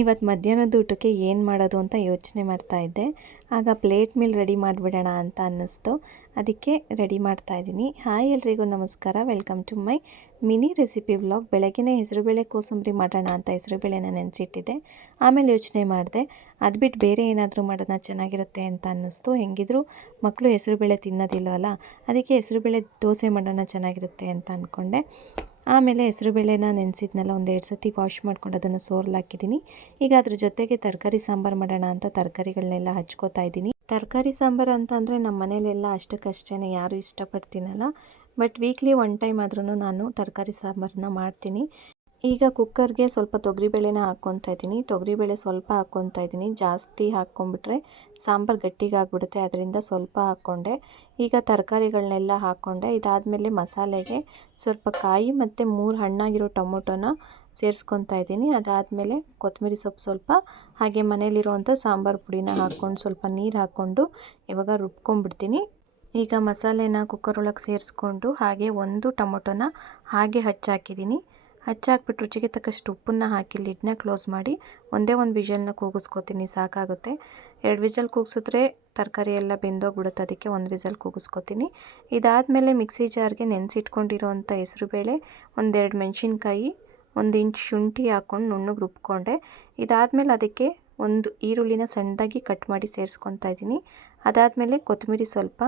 ಇವತ್ತು ಮಧ್ಯಾಹ್ನದ ಊಟಕ್ಕೆ ಏನು ಮಾಡೋದು ಅಂತ ಯೋಚನೆ ಮಾಡ್ತಾ ಇದ್ದೆ. ಆಗ ಪ್ಲೇಟ್ ಮೀಲ್ ರೆಡಿ ಮಾಡಿಬಿಡೋಣ ಅಂತ ಅನ್ನಿಸ್ತು. ಅದಕ್ಕೆ ರೆಡಿ ಮಾಡ್ತಾಯಿದ್ದೀನಿ. ಹಾಯ್ ಎಲ್ರಿಗೂ ನಮಸ್ಕಾರ, welcome to my mini recipe vlog. ಬೆಳಗ್ಗೆನೇ ಹೆಸರುಬೇಳೆ ಕೋಸಂಬರಿ ಮಾಡೋಣ ಅಂತ ಹೆಸರುಬೇಳೆನ ನೆನೆಸಿಟ್ಟಿದ್ದೆ. ಆಮೇಲೆ ಯೋಚನೆ ಮಾಡಿದೆ, ಅದು ಬಿಟ್ಟು ಬೇರೆ ಏನಾದರೂ ಮಾಡೋಣ ಚೆನ್ನಾಗಿರುತ್ತೆ ಅಂತ ಅನ್ನಿಸ್ತು. ಹೆಂಗಿದ್ರು ಮಕ್ಕಳು ಹೆಸರುಬೇಳೆ ತಿನ್ನೋದಿಲ್ಲವಲ್ಲ, ಅದಕ್ಕೆ ಹೆಸರುಬೇಳೆ ದೋಸೆ ಮಾಡೋಣ ಚೆನ್ನಾಗಿರುತ್ತೆ ಅಂತ ಅಂದ್ಕೊಂಡೆ. ಆಮೇಲೆ ಹೆಸರುಬೇಳೆನ ನೆನೆಸಿದ್ನೆಲ್ಲ ಒಂದೆರಡು ಸತಿ ವಾಶ್ ಮಾಡ್ಕೊಂಡು ಅದನ್ನು ಸೋರ್ಲಾಕಿದ್ದೀನಿ. ಈಗ ಅದ್ರ ಜೊತೆಗೆ ತರಕಾರಿ ಸಾಂಬಾರು ಮಾಡೋಣ ಅಂತ ತರಕಾರಿಗಳನ್ನೆಲ್ಲ ಹಚ್ಕೋತಾ ಇದ್ದೀನಿ. ತರಕಾರಿ ಸಾಂಬಾರು ಅಂತಂದರೆ ನಮ್ಮ ಮನೇಲೆಲ್ಲ ಅಷ್ಟಕ್ಕಷ್ಟೇ, ಯಾರೂ ಇಷ್ಟಪಡ್ತೀನಲ್ಲ. ಬಟ್ ವೀಕ್ಲಿ ಒನ್ ಟೈಮ್ ಆದ್ರೂ ನಾನು ತರಕಾರಿ ಸಾಂಬಾರನ್ನ ಮಾಡ್ತೀನಿ. ಈಗ ಕುಕ್ಕರ್ಗೆ ಸ್ವಲ್ಪ ತೊಗರಿಬೇಳೆನ ಹಾಕ್ಕೊತಾ ಇದ್ದೀನಿ. ತೊಗರಿಬೇಳೆ ಸ್ವಲ್ಪ ಹಾಕ್ಕೊತಾ ಇದ್ದೀನಿ. ಜಾಸ್ತಿ ಹಾಕ್ಕೊಂಬಿಟ್ರೆ ಸಾಂಬಾರು ಗಟ್ಟಿಗಾಗ್ಬಿಡುತ್ತೆ, ಅದರಿಂದ ಸ್ವಲ್ಪ ಹಾಕ್ಕೊಂಡೆ. ಈಗ ತರಕಾರಿಗಳನ್ನೆಲ್ಲ ಹಾಕ್ಕೊಂಡೆ. ಇದಾದಮೇಲೆ ಮಸಾಲೆಗೆ ಸ್ವಲ್ಪ ಕಾಯಿ ಮತ್ತು 3 ಹಣ್ಣಾಗಿರೋ ಟೊಮೊಟೊನ ಸೇರಿಸ್ಕೊತಾ ಇದ್ದೀನಿ. ಅದಾದಮೇಲೆ ಕೊತ್ತಂಬರಿ ಸೊಪ್ಪು ಸ್ವಲ್ಪ, ಹಾಗೆ ಮನೇಲಿರುವಂಥ ಸಾಂಬಾರು ಪುಡಿನ ಹಾಕ್ಕೊಂಡು ಸ್ವಲ್ಪ ನೀರು ಹಾಕ್ಕೊಂಡು ಇವಾಗ ರುಬ್ಕೊಂಡ್ಬಿಡ್ತೀನಿ. ಈಗ ಮಸಾಲೆನ ಕುಕ್ಕರ್ ಒಳಗೆ ಸೇರಿಸ್ಕೊಂಡು ಹಾಗೆ ಒಂದು ಟೊಮೊಟೊನ ಹಾಗೆ ಹಚ್ಚಾಕಿದ್ದೀನಿ. ಹಚ್ಚಾಕ್ಬಿಟ್ಟು ರುಚಿಗೆ ತಕ್ಕಷ್ಟು ಉಪ್ಪನ್ನು ಹಾಕಿ ಲಿಡ್ನ ಕ್ಲೋಸ್ ಮಾಡಿ ಒಂದೇ ಒಂದು ವಿಷಲ್ನ ಕೂಗಿಸ್ಕೊತೀನಿ, ಸಾಕಾಗುತ್ತೆ. 2 ವಿಷಲ್ ಕೂಗಿಸಿದ್ರೆ ತರಕಾರಿ ಎಲ್ಲ ಬೆಂದೋಗ್ಬಿಡುತ್ತೆ, ಅದಕ್ಕೆ 1 ವಿಷಲ್ ಕೂಗಿಸ್ಕೊತೀನಿ. ಇದಾದಮೇಲೆ ಮಿಕ್ಸಿ ಜಾರ್ಗೆ ನೆನೆಸಿಟ್ಕೊಂಡಿರೋವಂಥ ಹೆಸರುಬೇಳೆ, 1-2 ಮೆಣಸಿನ್ಕಾಯಿ, 1 ಇಂಚ್ ಶುಂಠಿ ಹಾಕ್ಕೊಂಡು ನುಣ್ಣಗೆ ರುಬ್ಕೊಂಡೆ. ಇದಾದಮೇಲೆ ಅದಕ್ಕೆ 1 ಈರುಳ್ಳಿನ ಸಣ್ಣದಾಗಿ ಕಟ್ ಮಾಡಿ ಸೇರಿಸ್ಕೊತಾ ಇದ್ದೀನಿ. ಅದಾದಮೇಲೆ ಕೊತ್ತಂಬರಿ ಸ್ವಲ್ಪ,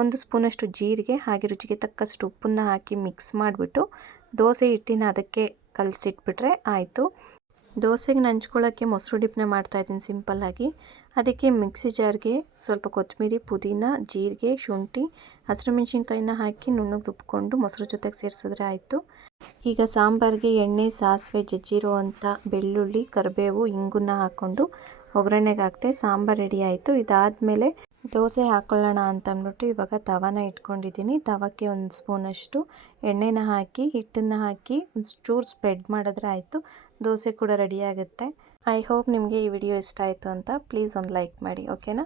1 ಸ್ಪೂನಷ್ಟು ಜೀರಿಗೆ, ಹಾಗೆ ರುಚಿಗೆ ತಕ್ಕಷ್ಟು ಉಪ್ಪನ್ನು ಹಾಕಿ ಮಿಕ್ಸ್ ಮಾಡಿಬಿಟ್ಟು ದೋಸೆ ಹಿಟ್ಟಿನ ಅದಕ್ಕೆ ಕಲಸಿಟ್ಬಿಟ್ರೆ ಆಯಿತು. ದೋಸೆಗೆ ನಂಚ್ಕೊಳ್ಳೋಕ್ಕೆ ಮೊಸರು ಡಿಪ್ನ ಮಾಡ್ತಾಯಿದ್ದೀನಿ ಸಿಂಪಲ್ಲಾಗಿ. ಅದಕ್ಕೆ ಮಿಕ್ಸಿ ಜಾರ್ಗೆ ಸ್ವಲ್ಪ ಕೊತ್ತಂಬರಿ, ಪುದೀನ, ಜೀರಿಗೆ, ಶುಂಠಿ, ಹಸಿರು ಮೆಣಸಿನ್ಕಾಯಿನ ಹಾಕಿ ನುಣ್ಣಗೆ ರುಬ್ಕೊಂಡು ಮೊಸರು ಜೊತೆಗೆ ಸೇರಿಸಿದ್ರೆ ಆಯಿತು. ಈಗ ಸಾಂಬಾರಿಗೆ ಎಣ್ಣೆ, ಸಾಸಿವೆ, ಜಜ್ಜಿರೋ ಅಂಥ ಬೆಳ್ಳುಳ್ಳಿ, ಕರಿಬೇವು, ಇಂಗನ್ನ ಹಾಕ್ಕೊಂಡು ಒಗ್ಗರಣೆಗೆ ಹಾಕ್ತೆ. ಸಾಂಬಾರು ರೆಡಿ ಆಯಿತು. ಇದಾದಮೇಲೆ ದೋಸೆ ಹಾಕ್ಕೊಳ್ಳೋಣ ಅಂತ ಅಂದ್ಬಿಟ್ಟು ಇವಾಗ ತವಾನ ಇಟ್ಕೊಂಡಿದ್ದೀನಿ. ತವಕ್ಕೆ 1 ಸ್ಪೂನಷ್ಟು ಎಣ್ಣೆನ ಹಾಕಿ ಹಿಟ್ಟನ್ನು ಹಾಕಿ ಒಂಚೂರು ಸ್ಪ್ರೆಡ್ ಮಾಡಿದ್ರೆ ಆಯಿತು. ದೋಸೆ ಕೂಡ ರೆಡಿ ಆಗುತ್ತೆ. ಐ ಹೋಪ್ ನಿಮಗೆ ಈ ವಿಡಿಯೋ ಇಷ್ಟ ಆಯಿತು ಅಂತ. ಪ್ಲೀಸ್ ಒಂದು ಲೈಕ್ ಮಾಡಿ, ಓಕೆನಾ?